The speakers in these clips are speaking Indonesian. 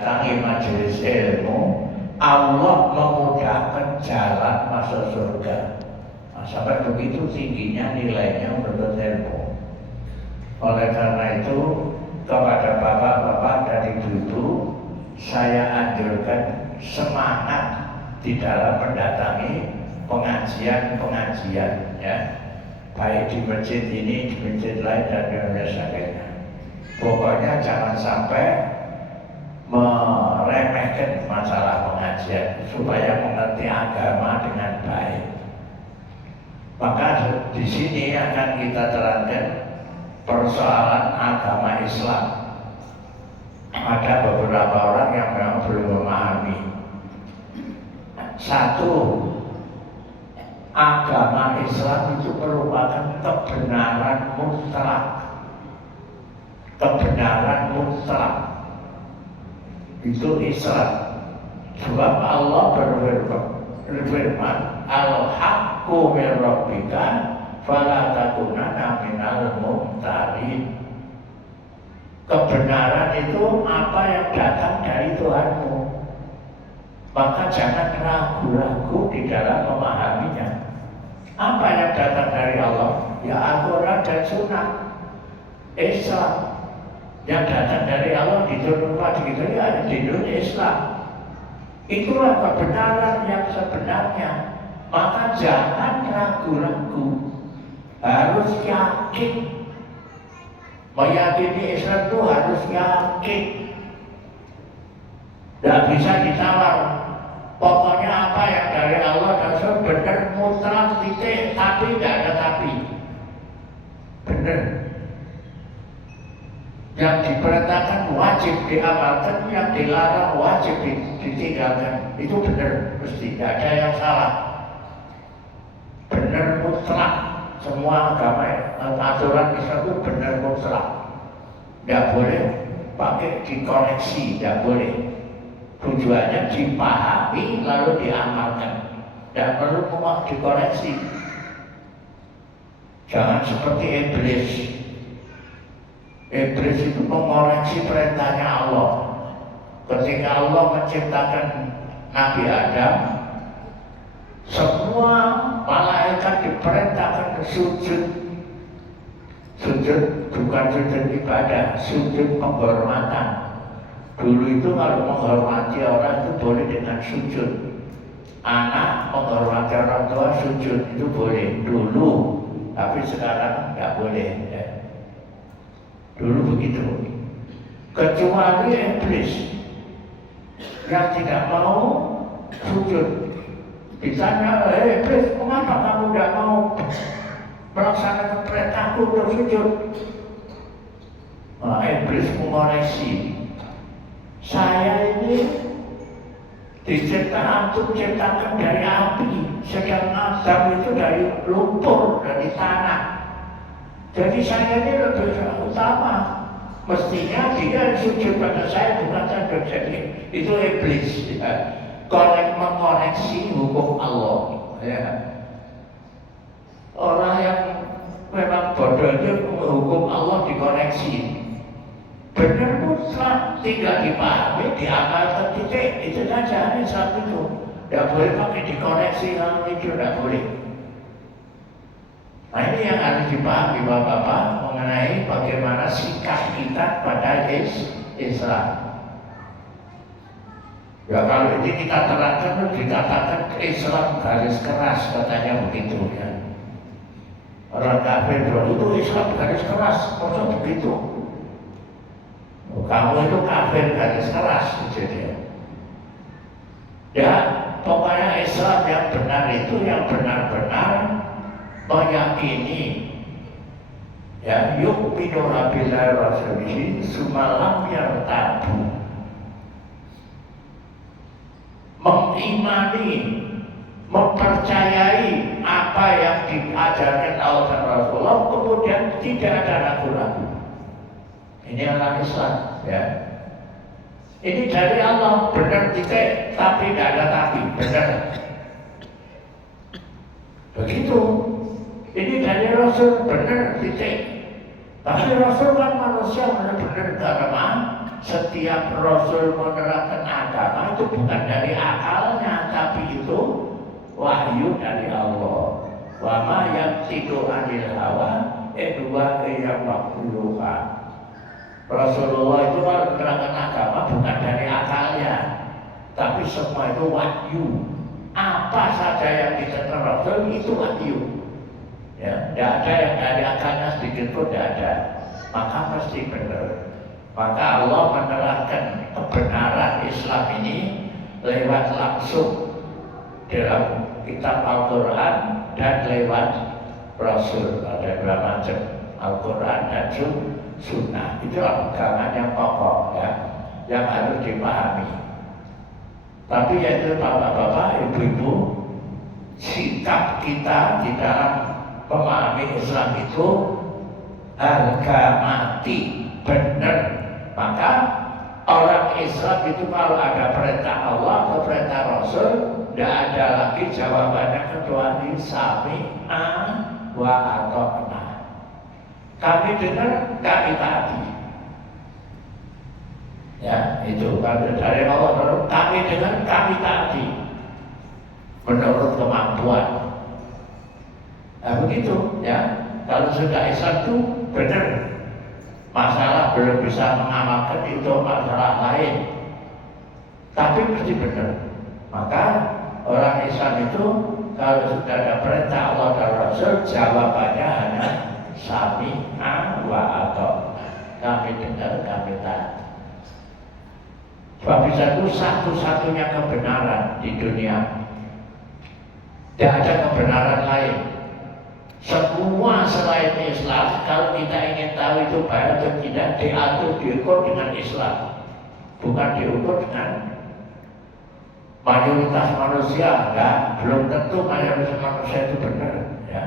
datangi majelis ilmu, Allah memudahkan jalan masuk surga. Nah, sampai begitu tingginya nilainya menurut ilmu. Oleh karena itu, kepada bapak-bapak dan ibu-ibu, saya anjurkan semangat di dalam mendatangi pengajian-pengajian, ya, baik di masjid ini, di masjid lain dan sebagainya. Pokoknya jangan sampai meremehkan masalah pengajian supaya mengerti agama dengan baik. Maka di sini akan kita terangkan persoalan agama Islam. Ada beberapa orang yang memang belum memahami. Satu, agama Islam itu merupakan kebenaran mutlak. Kebenaran mutlak itu Islam. Sebab Allah berfirman, Al-haqqu min rabbika fala takunanna minal mumtarin. Kebenaran itu apa yang datang dari Tuhanmu, maka jangan ragu-ragu di dalam memahaminya. Apa yang datang dari Allah? Ya Al-Quran dan Sunnah. Islam yang datang dari Allah diturunkan gitu ya di dunia Islam. Itulah kebenaran yang sebenarnya. Maka jangan ragu-ragu, harus yakin. Meyakini Islam itu harus yakin. Tidak bisa ditawar. Pokoknya apa yang dari Allah dan Rasul benar mutlak titik, tapi tidak ada tapi. Benar. Yang diperintahkan wajib diamalkan, yang dilarang wajib ditinggalkan. Itu benar, mesti tidak ada yang salah. Benar mutlak. Semua agama aturan Islam itu benar mutlak. Tidak boleh pakai dikoreksi, tidak boleh. Tujuannya dipahami lalu diamalkan. Tidak perlu mau dikoreksi. Jangan seperti iblis. Iblis itu mengoreksi perintahnya Allah. Ketika Allah menciptakan Nabi Adam, semua malaikat diperintahkan sujud. Sujud bukan sujud ibadah, sujud penghormatan. Dulu itu kalau menghormati orang itu boleh dengan sujud. Anak menghormati orang tua sujud itu boleh dulu, tapi sekarang nggak boleh. Ya. Dulu begitu. Kecuali iblis yang tidak mau sujud. Ditanya, iblis, mengapa kamu tidak mau melaksanakan perintahku untuk sujud? Nah, iblis mengoreksi. Saya ini diciptakan untuk diciptakan dari api, sedang Adam itu dari lumpur, dari tanah. Jadi saya ini lebih utama. Mestinya dia sujud pada saya, bukan saya. Jadi itu iblis. Ya. Mengoreksi hukum Allah. Ya. Orang yang memang bodoh itu hukum Allah dikoreksi. Benar mutlak, tinggal dipahami, diamalkan titik. Itu saja Islam itu. Tidak boleh pakai dikoreksi kalau itu tidak boleh. Nah ini yang harus dipahami Bapak-Bapak mengenai bagaimana sikap kita pada Islam. Ya kalau ini kita terangkan, dikatakan Islam garis keras, katanya begitu ya. Orang kafir itu Islam garis keras, maksud begitu. Kamu itu kafir garis keras, jadi. Ya, pokoknya Islam yang benar itu yang benar-benar meyakini. Ya, yu'minu billahi wa rasulihi sumalam yartabu. Mengimani, mempercayai apa yang diajarkan Allah dan Rasulullah, kemudian tidak ada ragu-ragu. Ini orang Islam, ya. Ini dari Allah, benar titik, tapi tidak ada tapi, benar. Begitu. Ini dari Rasul, benar titik. Tapi Rasul kan manusia, benar-benar agama. setiap Rasul menerapkan agama itu bukan dari akalnya, tapi itu wahyu dari Allah. Wa ma yantiqu 'anil hawa in huwa illa wahyuha. Rasulullah itu kalau menerapkan agama bukan dari akalnya, tapi semua itu wahyu. Apa saja yang diceritakan Rasul itu wahyu. Ya, tidak ada yang dari akalnya sedikit pun tidak ada. Maka mesti benar. Maka Allah menerangkan kebenaran Islam ini lewat langsung dalam kitab Al-Quran dan lewat Rasul. Ada dua macam, Al-Quran dan Sunnah. Itu pegangan yang pokok ya, yang harus dipahami. Tapi yaitu bapak-bapak, ibu-ibu, sikap kita di dalam memahami Islam itu harga mati benar. Maka orang Islam itu kalau ada perintah Allah atau perintah Rasul, tidak ada lagi jawabannya kecuali sami'a wa ata'na. Kami dengar, kami taati. Ya, itu kalau dari Allah, kami dengar, kami taati menurut kemampuan. Nah begitu ya. Kalau sudah Islam itu benar. Masalah belum bisa mengamalkan itu masalah lain, tapi mesti benar. Maka orang Islam itu kalau sudah ada perintah Allah dan Rasul, jawabannya hanya sami'a wa ata'na. Kami dengar, kami taati. Sebab itu satu-satunya kebenaran di dunia. Tidak ada kebenaran lain. Semua selain Islam, kalau kita ingin tahu itu baik atau tidak, diatur, diukur dengan Islam, bukan diukur dengan mayoritas manusia. Enggak, belum tentu mayoritas manusia itu benar ya.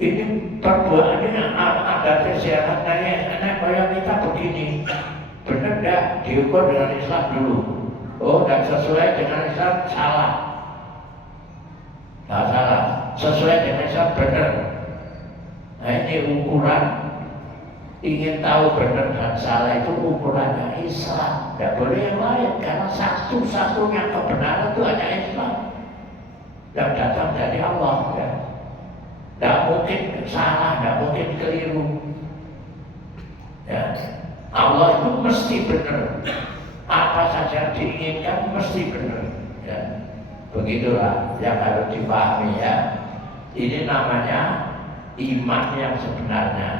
Ini perbuatannya ada syaratnya. Anak bayang kita begini, benar enggak? Diukur dengan Islam dulu. Oh, dan sesuai dengan Islam, salah. Nggak salah, sesuai dengan Islam benar. Nah ini ukuran. Ingin tahu benar dan salah itu ukurannya Islam. Tidak boleh yang lain, karena satu-satunya kebenaran itu hanya Islam yang datang dari Allah ya. Tidak mungkin salah, tidak mungkin keliru ya. Allah itu mesti benar. Apa saja diinginkan mesti benar ya. Begitulah yang harus dipahami ya. Ini namanya iman yang sebenarnya.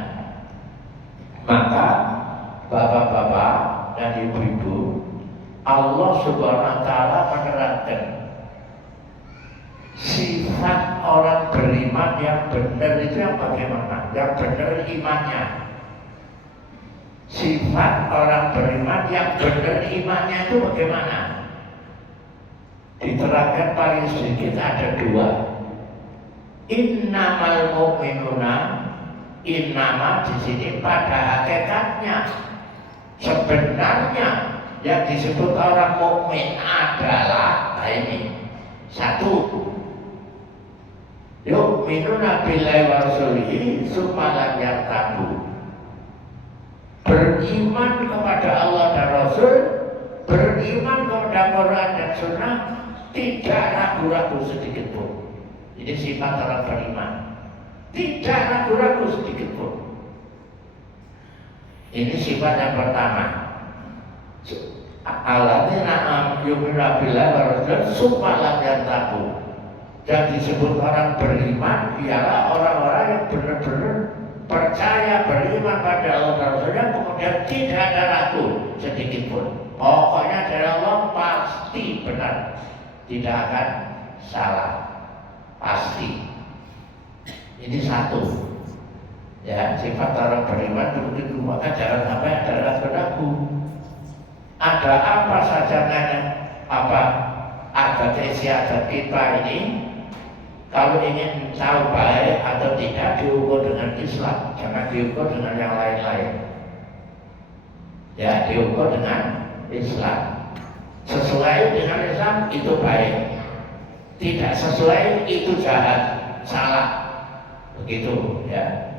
Maka bapak-bapak dan ibu-ibu, Allah Subhanahu wa Ta'ala menerangkan sifat orang beriman yang benar itu yang bagaimana? Yang benar imannya. Sifat orang beriman yang benar imannya itu bagaimana? Diterangkan paling sedikit ada dua. Innamal mu'minuna, innama di sini pada hakikatnya, sebenarnya yang disebut orang mukmin adalah ini satu, yu'minuna billahi wa rasulihi tsumma lam yartabu, beriman kepada Allah dan Rasul, beriman kepada Quran dan Sunnah, tidak ragu-ragu sedikit pun. Ini sifat orang beriman, tidak ragu-ragu sedikit pun. Ini sifat yang pertama. Alladzina yu'minuna billahi wa rasulihi tsumma lam yartabu. Yang disebut orang beriman ialah orang-orang yang benar-benar percaya, beriman pada Allah dan Rasulnya, kemudian tidak ada ragu sedikit pun. Pokoknya dari Allah pasti benar, tidak akan salah, pasti. Ini satu ya, sifat orang beriman begitu. Maka jangan sampai ada ragu-ragu. Ada apa saja adat istiadat kita ini, kalau ingin tahu baik atau tidak, diukur dengan Islam, jangan diukur dengan yang lain-lain ya. Diukur dengan Islam. Sesuai dengan Islam itu baik, tidak sesuai itu jahat, salah, begitu ya.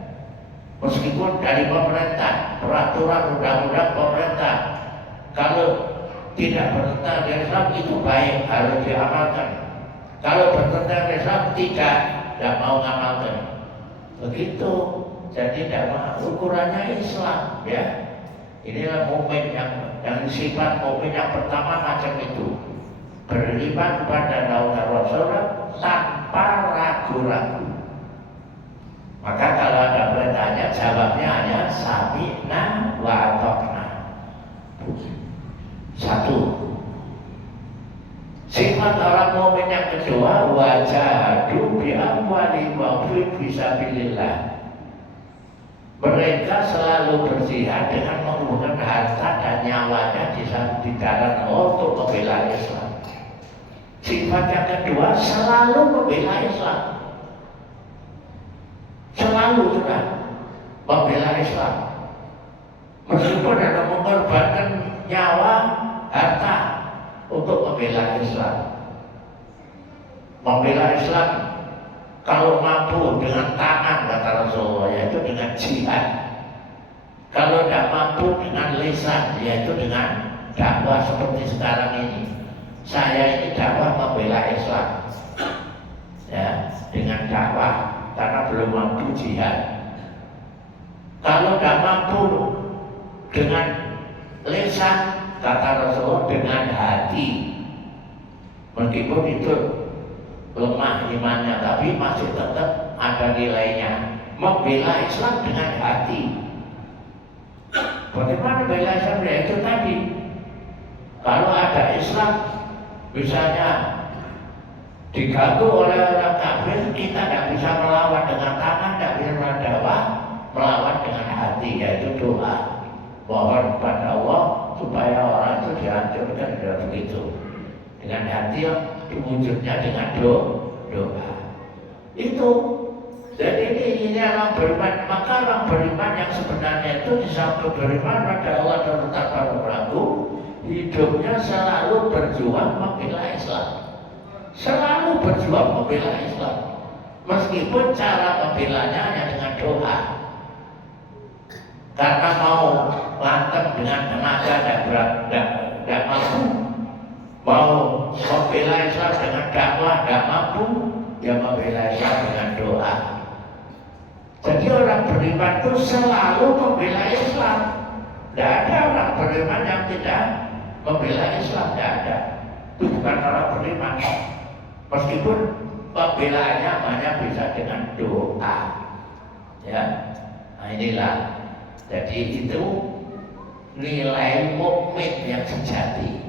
Meskipun dari pemerintah peraturan undang-undang pemerintah. Kalau tidak bertentangan dengan Islam itu baik, harus diamalkan. Kalau bertentangan dengan Islam tidak mau ngamalkan. Begitu. Jadi tidak ukurannya Islam, ya. Inilah mukmin yang sifat mukmin yang pertama macam itu. Beriman kepada Allah dan Rasulullah tanpa ragu-ragu. Maka kalau ada pertanyaan, jawabnya hanya sami'na wa ata'na. Satu. Sifat orang mukmin yang kedua, wajahadu bi amwalihim wa anfusihim fisabilillah. Mereka selalu berjihad dengan menggunakan harta dan nyawanya di jalan untuk membela Islam. Sifat yang kedua, selalu membela Islam. Selalu sudah membela Islam. Meskipun ada mengorbankan nyawa, harta untuk membela Islam. Membela Islam kalau mampu dengan tangan, kata Rasulullah, yaitu dengan jihad. Kalau tidak mampu dengan lisan, yaitu dengan dakwah seperti sekarang ini. Saya ini dakwah membela Islam, ya, dengan dakwah karena belum mampu jihad. Kalau tidak mampu dengan lisan, kata Rasulullah, dengan hati. Meskipun itu lemah imannya, tapi masih tetap ada nilainya. Membela Islam dengan hati. Bagaimana bela Islam? Ya itu tadi. Kalau ada Islam, misalnya diganggu oleh orang kafir, kita tidak bisa melawan dengan tangan, tidak bisa melawan dengan hati, yaitu doa. Mohon kepada Allah supaya orang itu dihancurkan, tidak begitu. Dengan hati wujudnya dengan doa. Itu. Jadi ini orang beriman. Maka orang beriman yang sebenarnya itu di samping beriman pada Allah dan tanpa ragu, hidupnya selalu berjuang membela Islam. Selalu berjuang membela Islam. Meskipun cara membelanya hanya dengan doa. Karena mau mantap dengan tenaga tidak mampu. Mau membela Islam dengan dakwah tidak mampu, ya membela Islam dengan doa. Jadi orang beriman itu selalu membela Islam. Tidak ada orang beriman yang tidak membela Islam, tidak ada. Itu bukan orang beriman. Meskipun pembelaannya hanya bisa dengan doa. Ya, nah inilah. Jadi itu nilai mukmin yang sejati.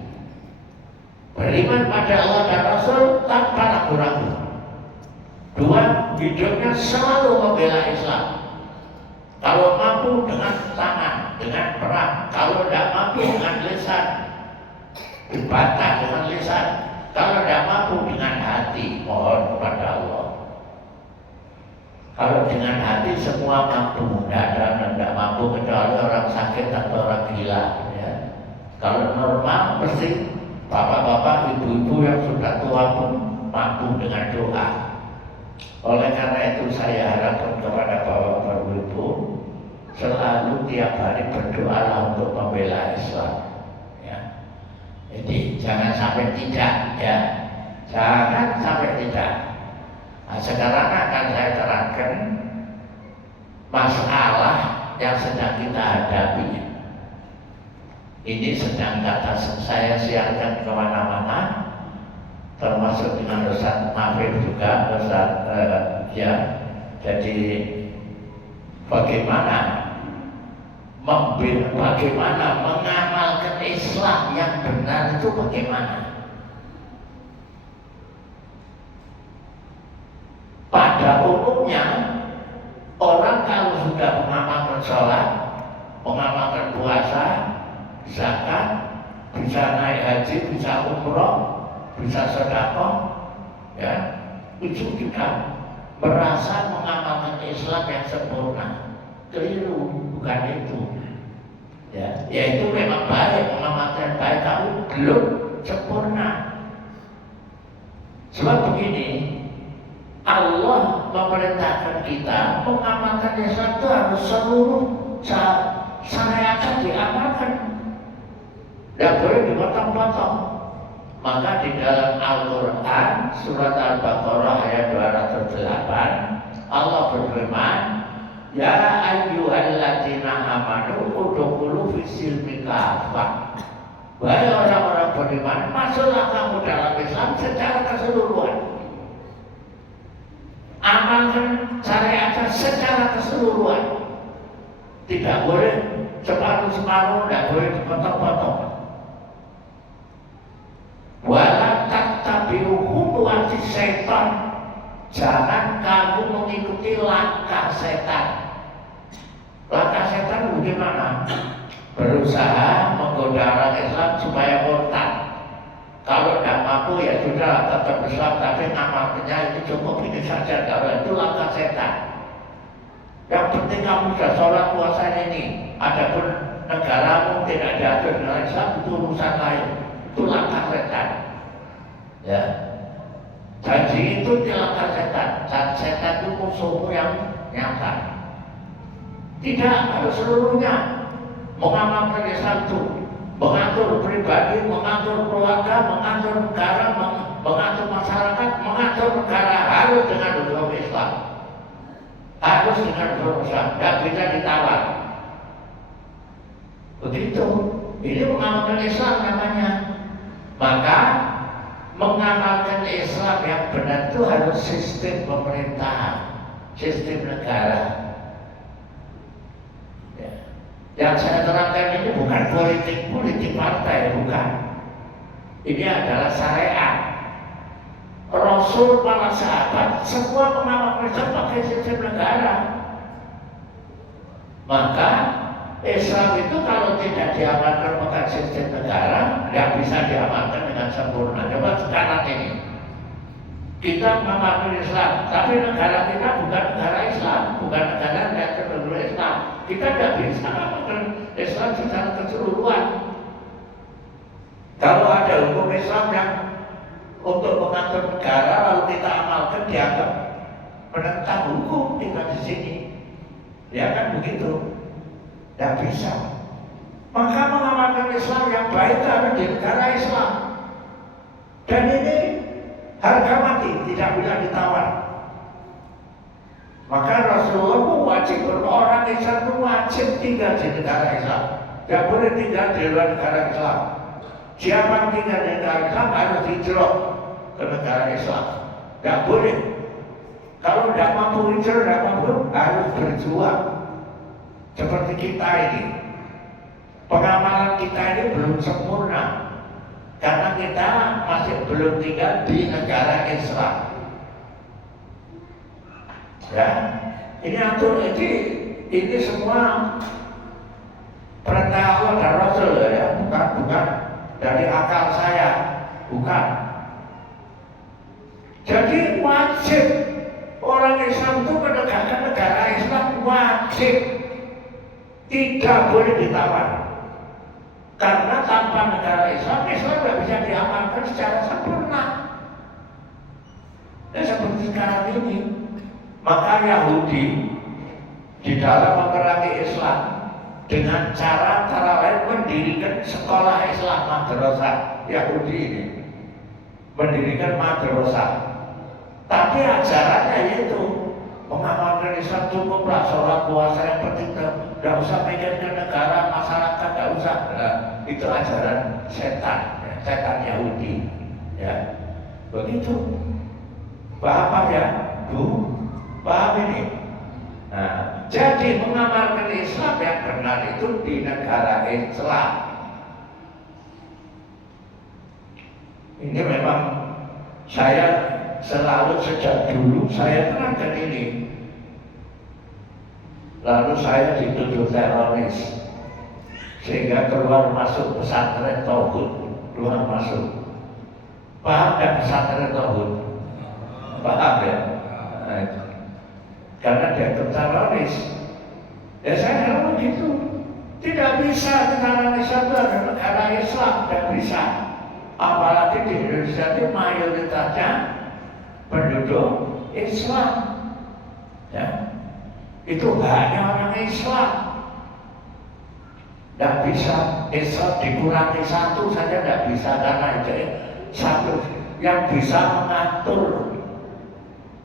Beriman pada Allah dan Rasul tanpa ragu-ragu. Dua, hidupnya selalu membela Islam. Kalau mampu dengan tangan, dengan perang. Kalau tidak mampu dengan lisan, dibantah dengan lisan. Kalau tidak mampu dengan hati, mohon kepada Allah. Kalau dengan hati semua mampu, tidak mampu kecuali orang sakit atau orang gila. Ya. Kalau normal mesti bapak-bapak, ibu-ibu yang sudah tua pun mampu dengan doa. Oleh karena itu saya harapkan kepada bapak-bapak, ibu selalu tiap hari berdoa untuk membela Islam. Ya. Jadi jangan sampai tidak, ya, jangan sampai tidak. Nah, sekarang akan saya terangkan masalah yang sedang kita hadapi. Ini sedang data saya siarkan kemana-mana, termasuk dengan Ustaz Mafid juga, Ustaz ya. Jadi bagaimana mengamalkan Islam yang benar itu bagaimana? Pada umumnya orang kalau sudah mengamalkan sholat, mengamalkan puasa, zakat, bisa naik haji, bisa umroh, bisa sedekah, ya, itu juga merasa mengamalkan Islam yang sempurna. Keliru, bukan itu. Ya, itu memang baik, mengamalkan baik, tapi belum sempurna. Sebab begini, Allah memerintahkan kita mengamalkan Islam itu harus syariatnya diamalkan, tidak boleh dipotong-potong. Maka di dalam Al-Quran surat Al-Baqarah ayat 208 Allah berfirman, ya ayyuhalladzina amanu udkhulu fis-silmi kafah. Wahai orang-orang beriman, masuklah kamu dalam Islam secara keseluruhan. Amalkan syariatnya secara keseluruhan. Tidak boleh separuh-separuh, tidak boleh dipotong-potong. Wala tattabi'u khutuwati syaitan. Jangan kamu mengikuti langkah setan. Langkah setan bagaimana? Berusaha menggoda orang Islam supaya murtad. Kalau tidak mampu ya sudah tetap Islam, tapi amalnya itu cukup ini saja. Kalau itu langkah setan. Yang penting kamu sudah sholat puasa ini. Adapun negaramu tidak diatur dengan Islam, itu urusan lain. Itu langkah setan. Ya. Janji itu langkah setan. Dan setan itu musuhmu yang nyata. Tidak harus seluruhnya. Mengamalkan Islam itu mengatur pribadi, mengatur keluarga, mengatur negara, mengatur masyarakat, mengatur negara harus dengan hukum Islam. Harus dengan hukum Islam, tidak bisa ditawar. Begitu. Ini mengamalkan Islam namanya. Maka mengamalkan Islam yang benar itu harus sistem pemerintahan, sistem negara. Yang saya terangkan ini bukan politik partai, bukan. Ini adalah syariat. Rasul, para sahabat, semua mengamalkan Islam pakai sistem negara. Maka Islam itu kalau tidak diamalkan pakai sistem negara, tidak bisa diamalkan dengan sempurna. Coba sekarang ini kita mengamalkan Islam, tapi negara kita bukan negara Islam, bukan negara yang terbentuk Islam. Kita tidak bisa mengamalkan Islam secara keseluruhan. Kalau ada hukum Islam yang untuk mengatur negara lalu kita amalkan, dianggap menentang hukum kita di sini. Ya kan begitu? Tidak bisa. Maka mengamalkan Islam yang baik harus di negara Islam. Dan ini harga mati, tidak bisa ditawar. Maka Rasulullah wajib, orang Islam itu wajib tinggal di negara Islam. Tidak boleh tinggal di luar negara Islam. Siapa yang tinggal di negara Islam harus hijrah ke negara Islam. Tidak boleh. Kalau tidak mampu hijrah, tidak mampu, harus berjuang. Seperti kita ini. Pengamalan kita ini belum sempurna. Karena kita masih belum tinggal di negara Islam. Ya, ini atur ini semua perintah Allah dan Rasul ya, bukan dari akal saya, bukan. Jadi wajib orang Islam itu menegakkan negara Islam, wajib, tidak boleh ditawar. Karena tanpa negara Islam, Islam tidak bisa diamalkan secara sempurna. Ya seperti sekarang ini. Maka Yahudi di dalam memerangi Islam dengan cara lain mendirikan sekolah Islam, madrasah. Yahudi ini mendirikan madrasah. Tapi ajarannya yaitu mengamalkan Islam cukuplah, sholat puasa yang penting, tidak usah mikir ke negara, masyarakat, tidak usah. Nah, itu ajaran setan, ya, setan Yahudi. Ya, begitu. Paham ya, Bu? Paham ini? Nah, jadi mengamalkan Islam yang benar itu di negara Islam. Ini memang saya selalu sejak dulu saya terangkan ini. Lalu saya dituduh teroris, sehingga keluar masuk pesantren tauhid, keluar masuk. Paham nggak pesantren tauhid? Paham ya? Nah, karena dia teroris. Ya saya bilang begitu. Tidak bisa negara Islam itu adalah negara Islam, tidak bisa. Apalagi di Indonesia itu mayoritasnya penduduk Islam. Ya. Itu hanya orang Islam. Tidak bisa. Islam dikurangi satu saja tidak bisa, karena itu satu yang bisa mengatur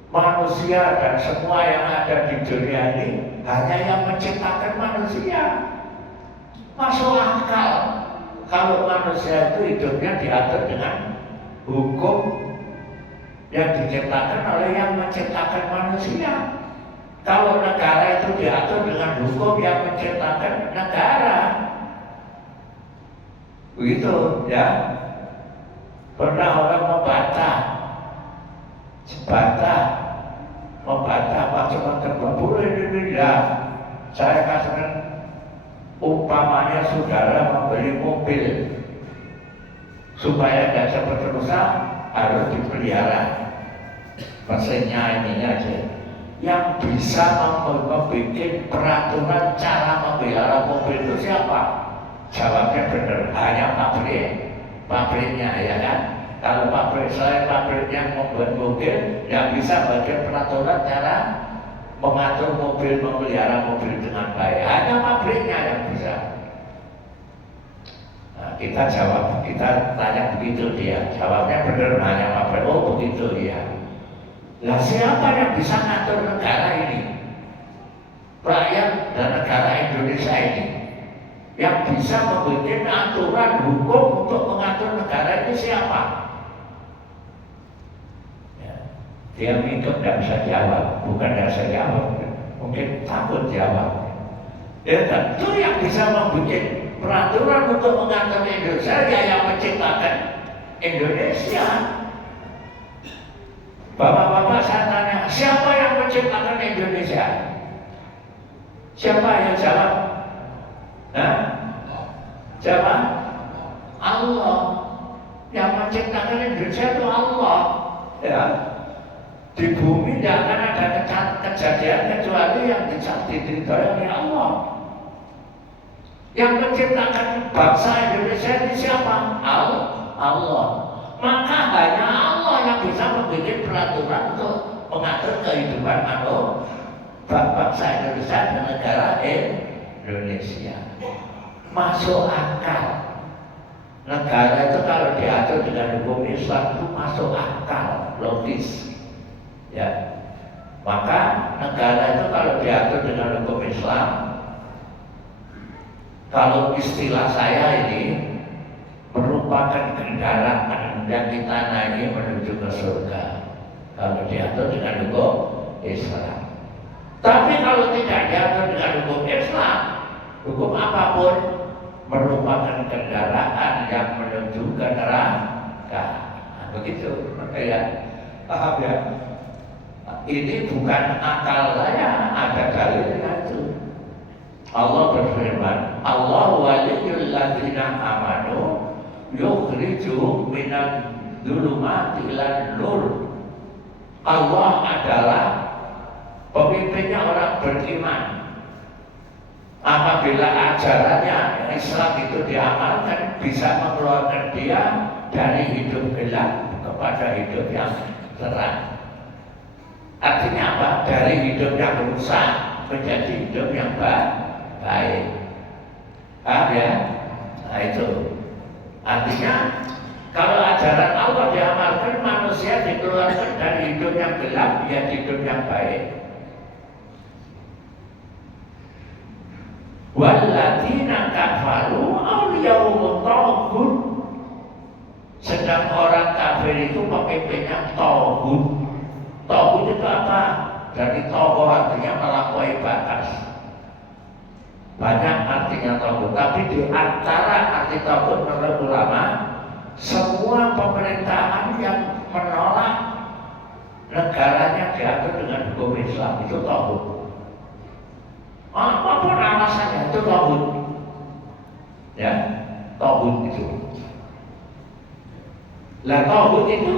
manusia dan semua yang ada di dunia ini hanya yang menciptakan manusia. Masuk akal kalau manusia itu hidupnya diatur dengan hukum yang diciptakan oleh yang menciptakan manusia. Kalau negara itu diatur dengan hukum yang menciptakan negara, begitu ya. Pernah orang membantah macam-macam boleh ini ya. Saya katakan umpamanya saudara membeli mobil supaya tidak cepat rusak harus dipelihara mesinnya ininya aja. Yang bisa membuat peraturan cara memelihara mobil itu siapa? Jawabnya benar, hanya pabriknya ya kan. Kalau pabriknya membuat mobil, yang bisa bagian peraturan cara mengatur mobil, memelihara mobil dengan baik hanya pabriknya yang bisa. Nah, kita tanya begitu, dia jawabnya benar, hanya pabrik. Oh begitu ya. Lah siapa yang bisa ngatur negara ini? Rakyat dan negara Indonesia ini. Yang bisa membuat aturan hukum untuk mengatur negara itu siapa? Ya, dia mikir tidak bisa jawab, bukan tidak bisa jawab, mungkin takut jawab. Ya tentu yang bisa membuat peraturan untuk mengatur Indonesia ya yang menciptakan Indonesia. Bapak-bapak saya tanya, siapa yang menciptakan Indonesia? Siapa yang jawab? Hah? Siapa? Allah. Yang menciptakan Indonesia itu Allah. Ya. Di bumi tidak akan ada kejadian kecuali yang diridhoi oleh Allah. Yang menciptakan bangsa Indonesia ini siapa? Allah. Maka hanya Allah yang bisa membuat peraturan untuk mengatur kehidupan bangsa Indonesia dan negara Indonesia. Masuk akal. Negara itu kalau diatur dengan hukum Islam itu masuk akal, logis. Ya. Maka negara itu kalau diatur dengan hukum Islam, kalau istilah saya ini merupakan kendaraan yang kita naiki menuju ke surga. Kalau diatur dengan hukum Islam. Tapi kalau tidak diatur dengan hukum Islam, hukum apapun merupakan kendaraan yang menuju ke neraka. Nah, begitu, ya. Paham ya? Ini bukan akal saya, ada dalilnya itu. Allah berfirman, Allah waliyul ladzina amanu yukhrijuhum minadh dhulumati ilan nur. Allah adalah pemimpinnya orang beriman. Apabila ajarannya Islam itu diamalkan, bisa mengeluarkan dia dari hidup gelap kepada hidup yang terang. Artinya apa? Dari hidup yang rusak menjadi hidup yang baik. Paham ya? Nah itu. Artinya kalau ajaran Allah diamalkan, manusia dikeluarkan dari hidup yang gelap menjadi hidup yang baik. Walladzina kafaru awliyahum taghut. Sedang orang kafir itu pemimpinnya taghut. Taghut itu apa? Dari togo artinya melampaui batas. Banyak artinya taghut, tapi di antara arti taghut menurut ulama, semua pemerintahan yang menolak negaranya diatur dengan hukum Islam itu taghut. Apapun alasannya itu taghut. Ya, taghut itu. Lah taghut itu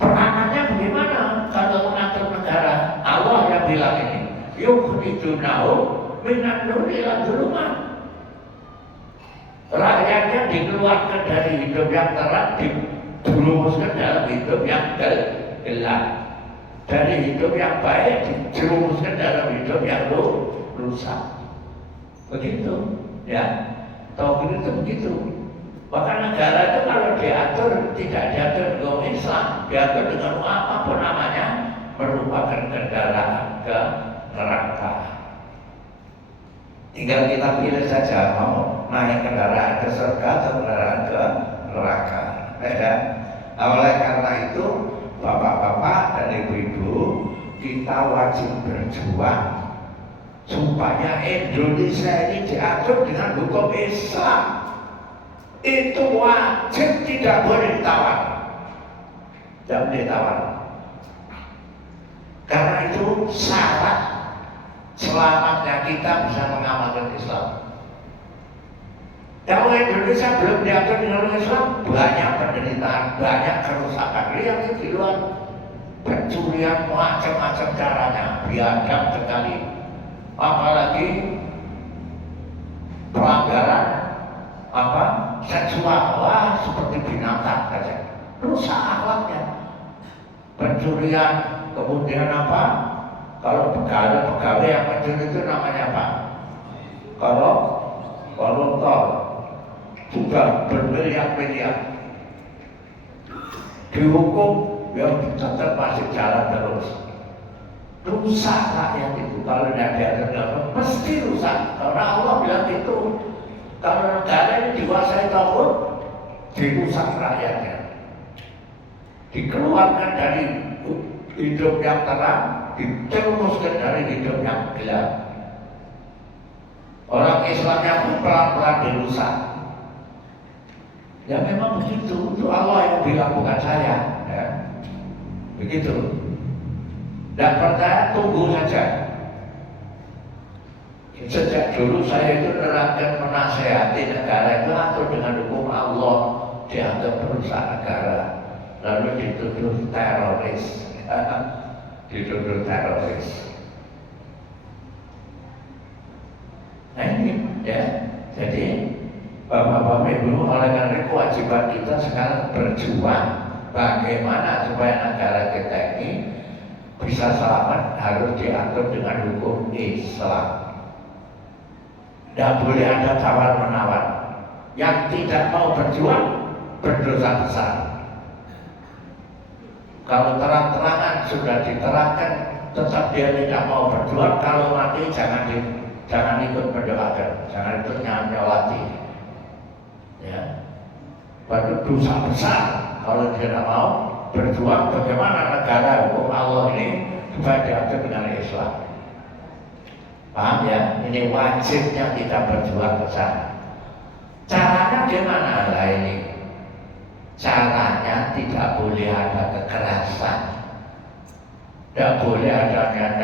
peranannya bagaimana kalau mengatur negara? Allah yang bilang ini, yukhrijunahum minan nuri ila dhulumat. Rakyatnya dikeluarkan dari hidup yang terang, dijerumuskan dalam hidup yang gelap. Dari hidup yang baik dijerumuskan dalam hidup yang rusak. Begitu, ya. Tauhid itu begitu. Bahkan negara itu kalau diatur tidak diatur dengan Islam, diatur dengan apapun namanya, merupakan kendaraan ke neraka. Tinggal kita pilih saja mau naik kendaraan ke surga atau kendaraan ke neraka. Ya. Oleh karena itu, bapak-bapak dan ibu-ibu, kita wajib berjuang supaya Indonesia ini diatur dengan hukum Islam. Itu wajib, tidak boleh ditawar. Tidak boleh ditawar. Karena itu syarat selamatnya kita bisa mengamalkan Islam. Kalau Indonesia belum diatur dengan Islam, banyak penderitaan, banyak kerusakan. Lihat di luar, pencurian macam-macam caranya, biadab sekali. Apalagi pelanggaran seksual, wah seperti binatang saja, rusak akhlaknya. Pencurian, kemudian kalau pegawai yang mencuri itu namanya apa? Kalau koruptor juga bermiliar-miliar, dihukum yang tetap masih jalan terus. Rusak rakyat itu kalau tidak diatur, mesti rusak. Karena Allah bilang itu, kalau negara ini dikuasai tauhid, dirusak rakyatnya, dikeluarkan dari hidup yang terang, dicerumuskan dari hidup yang gelap. Orang Islamnya pun pelan-pelan dirusak. Ya memang begitu, itu Allah yang bilang, bukan saya. Ya. Begitu. Dan percaya, tunggu saja. Sejak dulu saya itu nerangkan menasehati negara itu atur dengan hukum Allah, dianggap perusak negara, lalu dituduh teroris. Dituduh teroris. Nah ini ya, jadi bapak-bapak ibu, oleh karena kewajiban kita sekarang berjuang bagaimana supaya negara kita ini bisa selamat, harus diatur dengan hukum Islam. Tidak boleh ada tawar-menawar. Yang tidak mau berjuang berdosa besar. Kalau terang-terangan sudah diterangkan, tetap dia tidak mau berjuang, kalau mati jangan ikut mendoakan, jangan ikut nyolati. Ya, baru dosa besar kalau dia tidak mau berjuang. Bagaimana negara hukum Allah ini supaya diatur dengan Islam? Paham ya? Ini wajibnya kita berjuang ke sana. Caranya gimana lah ini? Caranya tidak boleh ada kekerasan, tidak boleh adanya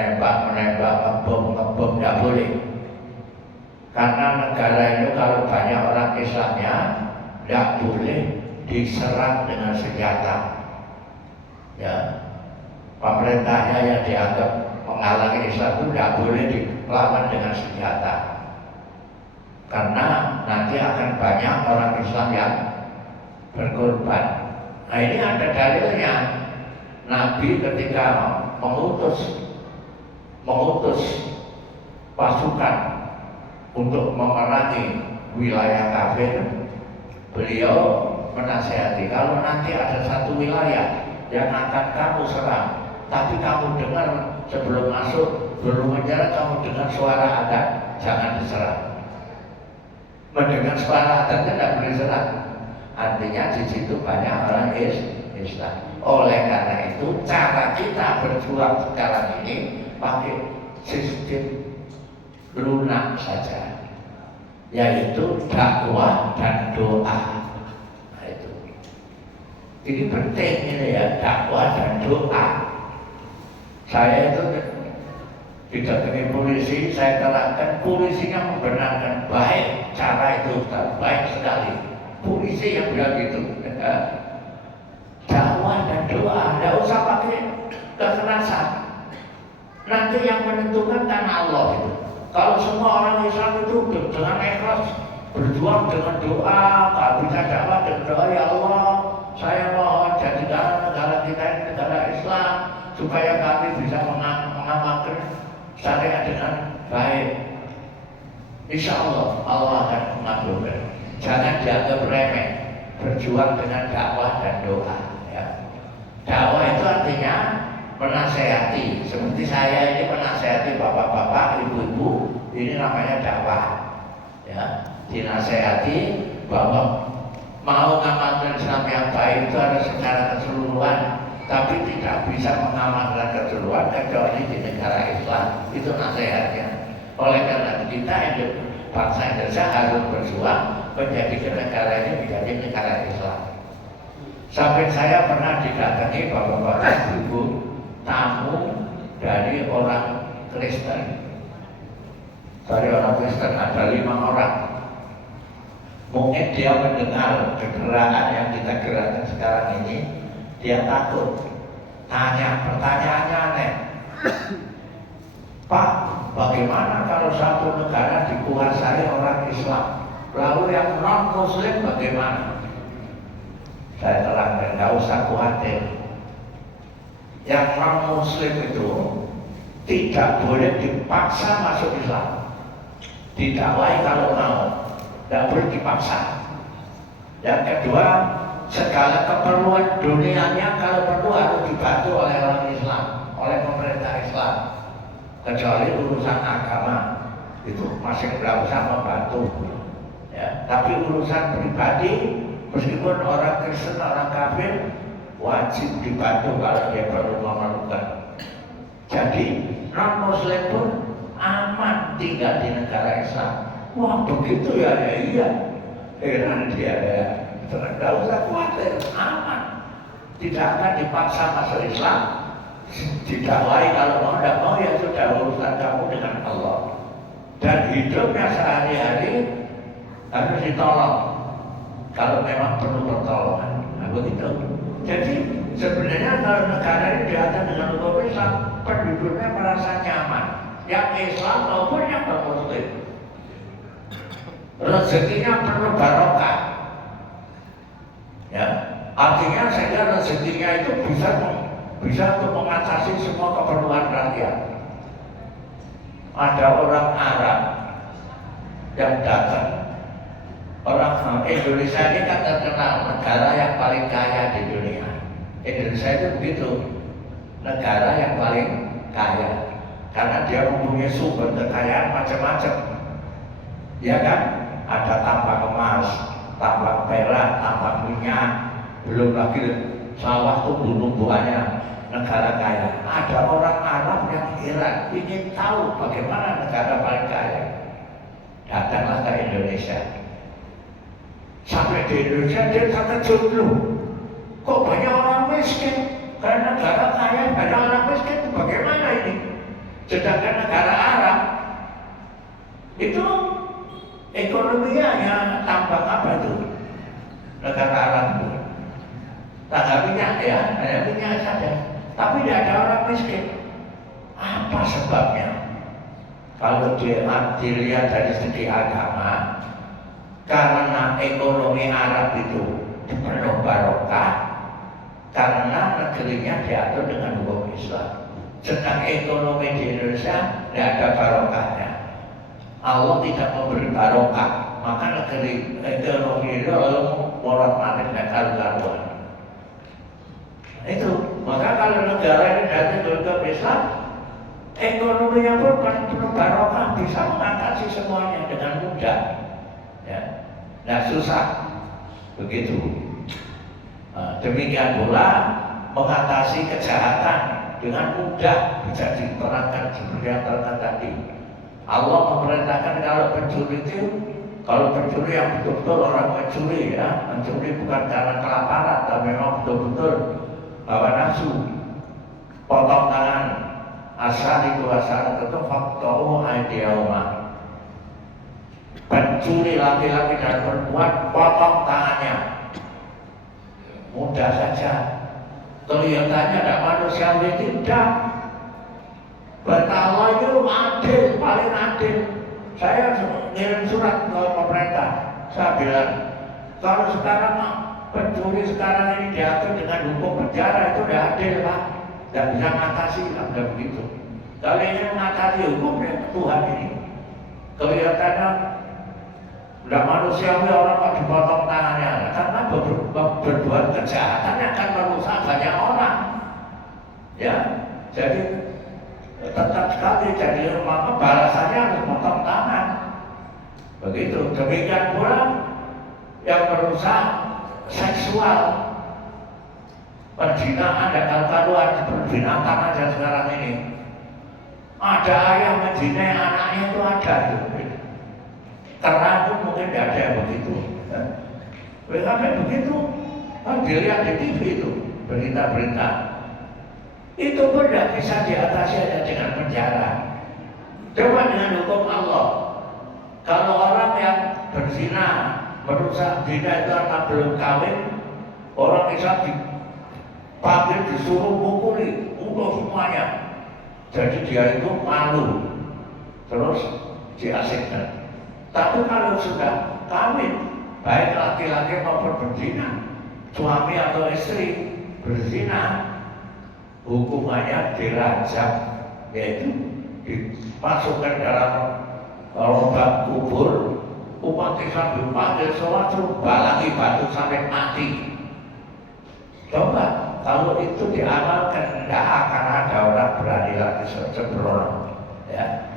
menembak, ngebom, tidak boleh. Karena negara ini kalau banyak orang Islamnya, tidak boleh diserang dengan senjata. Ya, pemerintahnya yang dianggap menghalangi Islam itu tidak boleh dilawan dengan senjata, karena nanti akan banyak orang Islam yang berkorban. Nah ini ada dalilnya. Nabi ketika mengutus pasukan untuk memerangi wilayah kafir, beliau menasihati, kalau nanti ada satu wilayah yang akan kamu serang, tapi kamu dengar sebelum masuk, belum menyerang, kamu dengar suara adzan, jangan diserang. Mendengar suara adzan tidak boleh serang. Artinya di situ banyak orang Islam. Oleh karena itu, cara kita berjuang sekarang ini pakai sistem lunak saja, yaitu dakwah dan doa. Nah, itu. Ini penting ini ya, dakwah dan doa. Saya itu didatangi polisi, saya terangkan, polisinya membenarkan, baik cara itu, baik sekali. Polisi yang bilang gitu. Dakwah dan doa, tidak usah pakai kekerasan. Nanti yang menentukan kan Allah itu. Kalau semua orang Islam itu dengan ikhlas berjuang dengan doa, kalau bisa dakwah dengan doa, ya Allah, saya mohon jadikan negara kita ini negara Islam supaya kami bisa mengamalkan syariat dengan baik. Insya Allah Allah akan mengabulkan. Jangan dianggap remeh berjuang dengan dakwah dan doa. Ya. Dakwah itu artinya menasehati. Seperti saya ini menasehati bapak-bapak, ibu-ibu, ini namanya dakwah. Ya, dinasehati bahwa mau mengamalkan Islam yang baik itu harus secara keseluruhan, tapi tidak bisa mengamalkan keseluruhan kecuali di negara Islam. Itu nasihatnya. Oleh karena kita bangsa Indonesia harus berjuang menjadikan negara ini menjadi negara Islam. Sampai saya pernah didatangi bapak-bapak ibu tamu dari orang Kristen. Dari orang Kristen ada 5 orang. Mungkin dia mendengar kegerakan yang kita gerakan sekarang ini, dia takut. Tanya, pertanyaannya aneh. Pak, bagaimana kalau satu negara dikuasai orang Islam, lalu yang non-Muslim bagaimana? Saya terangkan, nggak usah khawatir. Yang non-Muslim itu tidak boleh dipaksa masuk Islam. Didakwai kalau mau, tidak boleh dipaksa. Yang kedua, segala keperluan dunianya kalau perlu harus dibantu oleh orang Islam, oleh pemerintah Islam. Kecuali urusan agama itu masih nggak usah membantu. Ya, tapi urusan pribadi, meskipun orang Kristen, orang kafir, wajib dibantu kalau dia perlu memerlukan. Jadi non Muslim pun aman tinggal di negara Islam. Wah begitu ya, ya iya. Heran dia ya. Tidak usah khawatir, aman. Tidak akan dipaksa masuk Islam. Didakwai kalau mau, tidak mau ya sudah urusan kamu dengan Allah. Dan hidupnya sehari-hari harus ditolong kalau memang perlu pertolongan. Nah, begitu. Jadi sebenarnya kalau negara ini diatur dengan hukum Islam, penduduknya merasa nyaman. Yang Islam maupun yang non-Muslim. Rezekinya penuh barokah. Ya, artinya sehingga rezekinya itu bisa untuk mengatasi semua keperluan rakyat. Ada orang Arab yang datang. Orang Indonesia ini kan terkenal negara yang paling kaya di dunia. Indonesia itu begitu, negara yang paling kaya karena dia mempunyai sumber kekayaan macam-macam. Ya kan? Ada tambang emas, tambang perak, tambang minyak, belum lagi sawah tumbuh-tumbuhannya. Negara kaya. Ada orang Arab yang heran, ingin tahu bagaimana negara paling kaya. Datanglah ke Indonesia. Sampai di Indonesia dia terkejut loh. Kok banyak orang miskin? Karena negara kaya banyak orang miskin. Bagaimana ini? Sedangkan negara Arab itu ekonominya ya tambang apa itu? Negara Arab itu tambang minyak ya, hanya minyak saja. Tapi tidak ada orang miskin. Apa sebabnya? Kalau dilihat dari segi agama, karena ekonomi Arab itu penuh barokah, karena negerinya diatur dengan hukum Islam. Sedang ekonomi di Indonesia tidak ada barokahnya. Allah tidak memberi barokah, maka negeri ekonomi itu morat-marit dan karu-karuan. Itu, maka kalau negara ini datang ke Islam, ekonominya pun penuh barokah, bisa mengatasi semuanya dengan mudah. Ya, nah susah begitu. Demikian pula mengatasi kejahatan dengan mudah bisa diterangkan seperti yang terangkan tadi. Allah memerintahkan kalau pencuri yang betul-betul orang mencuri ya, mencuri bukan karena kelaparan, tapi memang betul-betul hawa nafsu, potong tangan, asal itu tentu faktor idealma. Pencuri laki-laki dan perempuan potong tangannya, mudah saja. Kelihatannya tidak manusiawi, tidak. Allah itu adil, paling adil. Saya ngirim surat ke pemerintah, saya bilang kalau sekarang pencuri sekarang ini diatur dengan hukum penjara itu udah adil Pak, tidak bisa mengatasi, tidak begitu. Kalau ingin mengatasi hukumnya Tuhan ini, kelihatannya tidak manusiawi orang kok dipotong tangannya, karena berbuat kejahatan akan merusak banyak orang. Ya, jadi tetap sekali jadi maka balasannya harus potong tangan. Begitu. Demikian pula yang merusak seksual, penjinaan dan karuan binatang aja sekarang ini. Ada ayah menjinai anaknya itu ada tuh. Terang pun mungkin tidak ada yang begitu. Sampai begitu, kan dilihat di TV itu berita-berita. Itu pun tidak bisa diatasi hanya dengan penjara. Coba dengan hukum Allah. Kalau orang yang berzina, merusak zina itu anak belum kawin, orang Islam dipanggil disuruh mukuli, semuanya. Jadi dia itu malu, terus diasingkan. Tapi kalau sudah kawin, baik laki-laki maupun berzina, suami atau istri berzina, hukumannya dirajam, yaitu dimasukkan dalam lubang kubur. Umat Islam dipanggil sholat suruh balangi batu sampai mati. Coba kalau itu diamalkan, tidak akan ada orang berani lagi sembrono. Ya.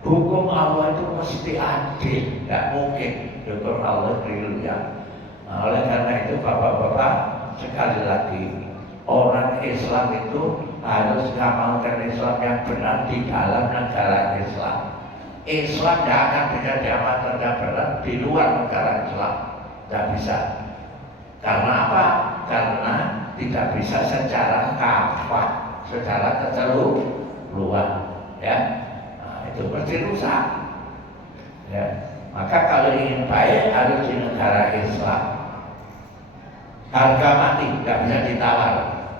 Hukum Allah itu mesti adil, tidak mungkin hukum Allah keliru ya. Nah, oleh karena itu bapak-bapak, sekali lagi orang Islam itu harus mengamalkan Islam yang benar di dalam negara Islam. Islam tidak akan bisa diamalkan dengan benar di luar negara Islam, tidak bisa. Karena apa? Karena tidak bisa secara kafah, secara keseluruhan, ya. Nah, itu pasti rusak. Ya. Maka kalau ingin baik harus di negara Islam. Harga mati, tidak bisa ditawar.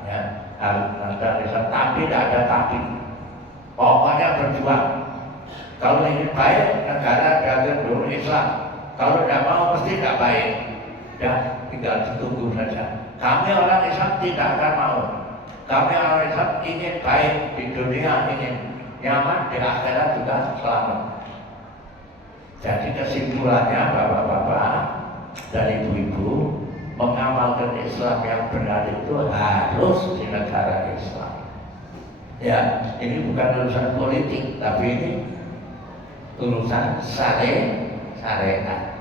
Ya. Negara Islam, tapi tidak ada tapi. Pokoknya berjuang. Kalau ingin baik, negara diatur dulu Islam. Kalau tidak mau, pasti tidak baik. Ya, tinggal ditunggu saja. Kami orang Islam tidak akan mau. Kami orang Islam ingin baik di dunia, ingin nyaman, di akhirat juga selamat. Jadi kesimpulannya bapak-bapak dan ibu-ibu, mengamalkan Islam yang benar itu harus di negara Islam. Ya, ini bukan urusan politik, tapi ini urusan syariat.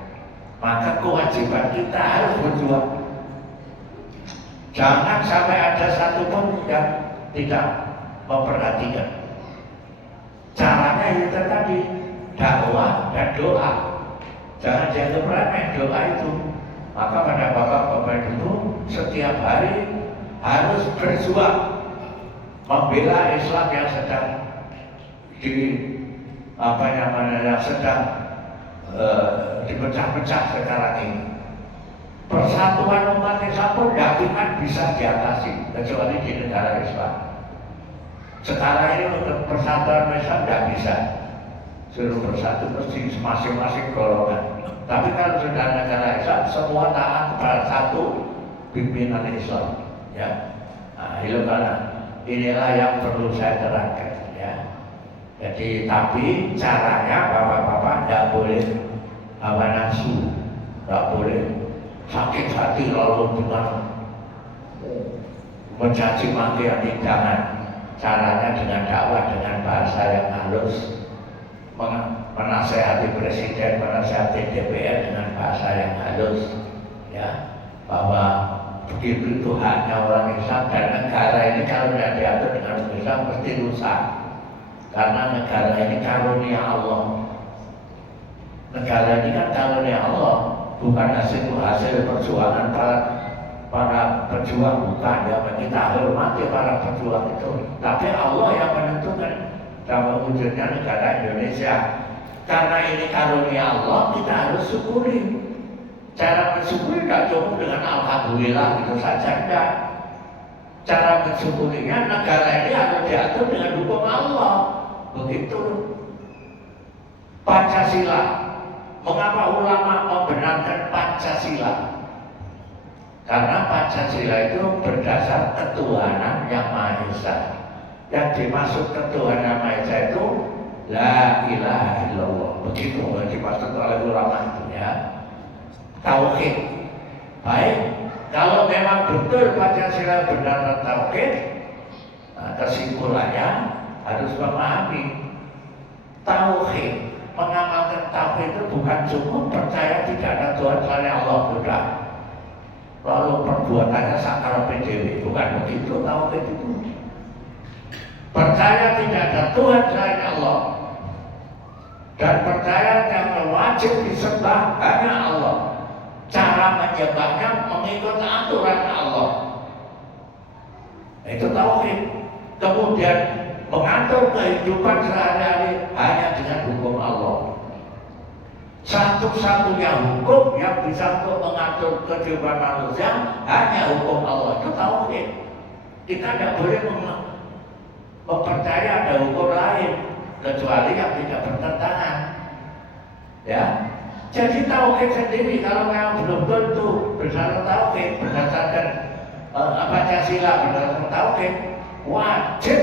Maka kewajiban kita harus berjuang. Jangan sampai ada satu pun yang tidak memperhatikan. Caranya itu tadi, dakwah dan doa. Jangan jatuh remeh doa itu. Maka pada bapak-bapak dulu setiap hari harus berjuang membela Islam yang sedang dipecah-pecah sekarang ini. Persatuan umat Islam pun tidak akan bisa diatasi kecuali di negara Islam. Sekarang ini untuk persatuan Islam tidak bisa suruh bersatu mesti masing-masing golongan. Tapi kalau sudah negara Islam semua taat kepada satu pimpinan Islam. Ya, nah, inilah yang perlu saya terangkan. Ya. Jadi tapi caranya bapak-bapak tidak boleh hawa nafsu, tidak boleh sakit hati lalu dengan mencaci maki yang jangan. Caranya dengan dakwah, dengan bahasa yang halus, menasehati presiden, menasehati DPR dengan bahasa yang halus, ya, bahwa begitu itu haknya orang Islam dan negara ini kalau tidak diatur dengan Islam pasti rusak. Karena negara ini karunia Allah. Negara ini kan karunia Allah, bukan hasil perjuangan para pejuang, bukan. Ya, kita hormati para pejuang itu, tapi Allah yang menentukan dalam wujudnya negara Indonesia. Karena ini karunia Allah, kita harus syukuri. Cara mensyukuri tidak cukup dengan alhamdulillah gitu saja, enggak. Cara mensyukurinya negara ini harus diatur dengan hukum Allah. Begitu. Pancasila. Mengapa ulama membenarkan Pancasila? Karena Pancasila itu berdasar ketuhanan yang Maha Esa. Yang dimaksud ketuhanan Maha Esa itu La ilaha illallah. Begitu yang dimaksud oleh ulama itu ya. Tauhid. Baik, kalau memang betul Pancasila benar tauhid, nah, kesimpulannya harus memahami tauhid. Mengamalkan tauhid itu bukan cukup percaya tidak ada Tuhan selain Allah, sudah. Lalu perbuatannya sakar PDW, bukan begitu tauhid itu. Percaya tidak ada Tuhan selain Allah dan percaya yang wajib disembah hanya Allah. Cara menyembahnya mengikut aturan Allah. Itu tauhid. Kemudian mengatur kehidupan sehari-hari hanya dengan hukum Allah. Satu-satunya hukum yang bisa untuk mengatur kehidupan manusia hanya hukum Allah. Itu tauhid. Kita tidak boleh mempercayai ada hukum lain kecuali yang tidak bertentangan. Ya. Jadi tauhid sendiri kalau memang belum tentu berdasarkan tauhid, berdasarkan Pancasila, berdasarkan tauhid, wajib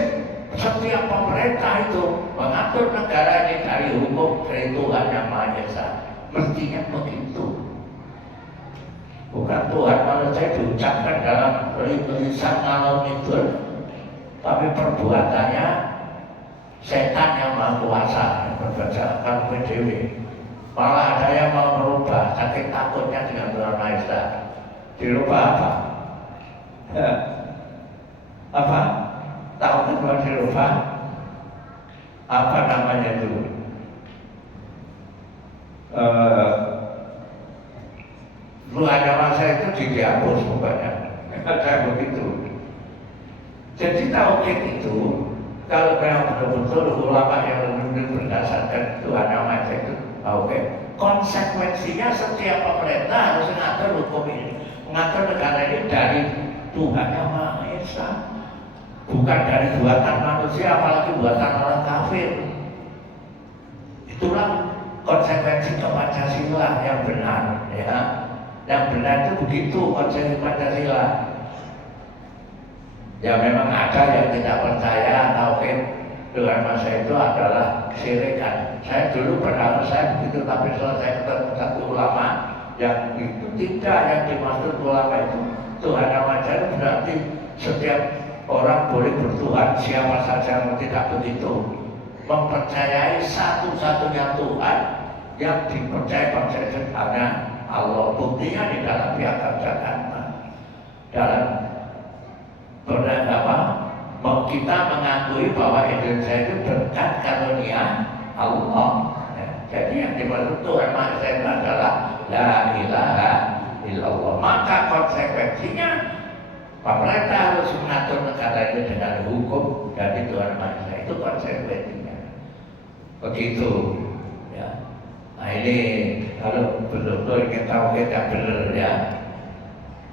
setiap pemerintah itu mengatur negara ini dari hukum dari Tuhan Yang Maha Esa. Mestinya begitu. Bukan Tuhan manusia diucapkan dalam tulisan ngalor ngidul, tapi perbuatannya setan yang maha kuasa berdasarkan PDW. Malah ada yang mau merubah saking takutnya dengan Tuhan Maha Esa. Dirubah apa? Apa? Tahu kan kalau dirubah? Apa namanya itu? Lu ada masa itu dihapus pokoknya. Kayak begitu. Jadi tauhid itu kalau memang betul-betul ulama yang berdasarkan Tuhan Yang Maha Esa itu tauhid, konsekuensinya setiap pemerintah harus mengatur hukum ini, mengatur negara ini dari Tuhan Yang Maha Esa, bukan dari buatan manusia, apalagi buatan orang kafir. Itulah konsekuensi Pancasila yang benar, ya. Yang benar itu begitu konsekuensi Pancasila. Ya memang ada yang tidak percaya tauhid Tuhan Maha Esa itu adalah syirikan. Saya dulu berharap saya begitu, tapi setelah saya ketemu satu ulama yang itu tidak, yang dimaksud ulama itu Tuhan Yang Maha Esa itu berarti setiap orang boleh bertuhan siapa saja yang tidak begitu. Mempercayai satu-satunya Tuhan yang dipercaya bangsa itu hanya Allah. Buktinya di dalam Piagam Jakarta, dalam apa? Kita mengakui bahwa Indonesia itu berkat karunia Allah. Ya, jadi yang dimaksud Tuhan Maha Esa itu adalah La ilaha illallah. Maka konsekuensinya pemerintah harus mengatur negara ini dengan hukum dari Tuhan Maha Esa. Itu konsekuensinya. Begitu. Ya. Nah ini kalau betul-betul ingin tahu kita benar ya.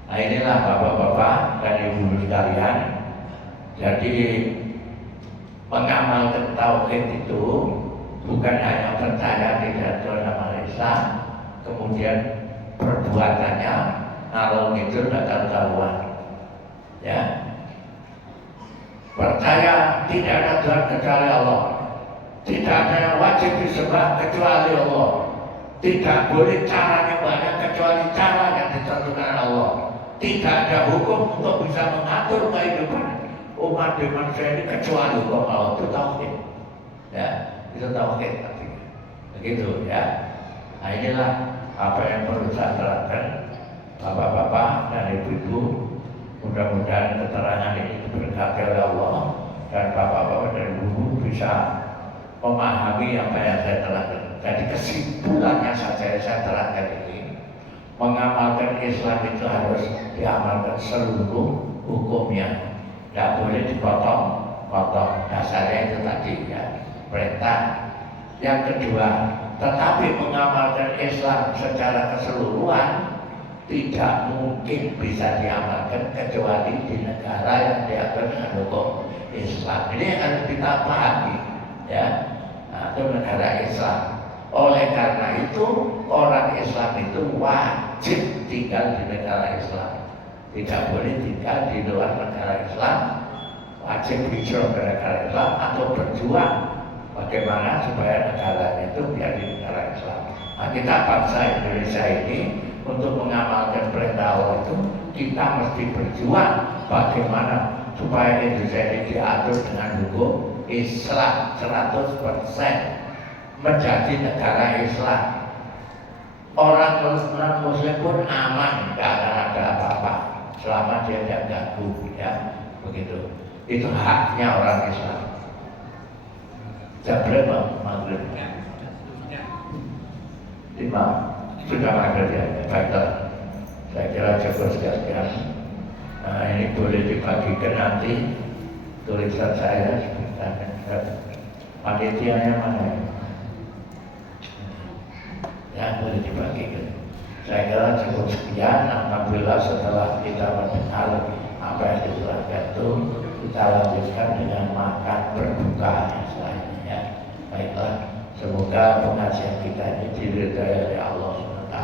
Nah inilah bapak-bapak dan ibu sekalian. Jadi mengamalkan tauhid itu bukan hanya percaya tidak Tuhan Yang Maha Esa, kemudian perbuatannya ngalor ngidul tidak karuan. Ya, percaya tidak ada Tuhan kecuali Allah, tidak ada yang wajib disembah kecuali Allah, tidak boleh caranya banyak kecuali cara yang ditentukan Allah, tidak ada hukum untuk bisa mengatur kehidupan umat manusia ini kecuali hukum Allah. Itu tauhid. Ya, itu tauhid artinya. Begitu ya. Nah inilah apa yang perlu saya terangkan bapak-bapak dan ibu-ibu. Mudah-mudahan keterangan ini diberkati oleh Allah dan bapak-bapak dan ibu bisa memahami apa yang saya terangkan. Jadi kesimpulannya saja yang saya terangkan ini, mengamalkan Islam itu harus diamalkan seluruh hukumnya, tidak boleh dipotong-potong. Dasarnya itu tadi ya, perintah. Yang kedua, tetapi mengamalkan Islam secara keseluruhan tidak mungkin bisa diamalkan kecuali di negara yang diatur dengan hukum Islam. Ini yang harus kita pahami, ya. Nah, itu negara Islam. Oleh karena itu orang Islam itu wajib tinggal di negara Islam, tidak boleh tinggal di luar negara Islam. Wajib hijrah ke negara Islam atau berjuang Bagaimana supaya negara itu menjadi negara Islam. Nah, kita bangsa Indonesia ini untuk mengamalkan perintah Allah itu kita mesti berjuang bagaimana supaya Indonesia ini diatur dengan hukum Islam 100% menjadi negara Islam. Orang Muslim pun aman, tidak akan ada apa-apa selama dia tidak ganggu, ya begitu. Itu haknya orang Islam. Jam berapa maghrib? 5 sudah maghrib ya. Baiklah, saya kira cukup sekian. Nah, ini boleh dibagikan nanti tulisan saya sebentar. Panitianya mana ya? Ya, boleh dibagikan. Saya kira cukup sekian. Alhamdulillah setelah kita mendengar apa yang dijelaskan itu, kita lanjutkan dengan makan berbuka selanjutnya. Baiklah, semoga pengajian kita ini diridhai oleh Allah SWT.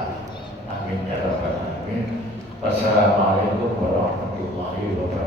Amin ya rabbal alamin. Wassalamualaikum warahmatullahi wabarakatuh.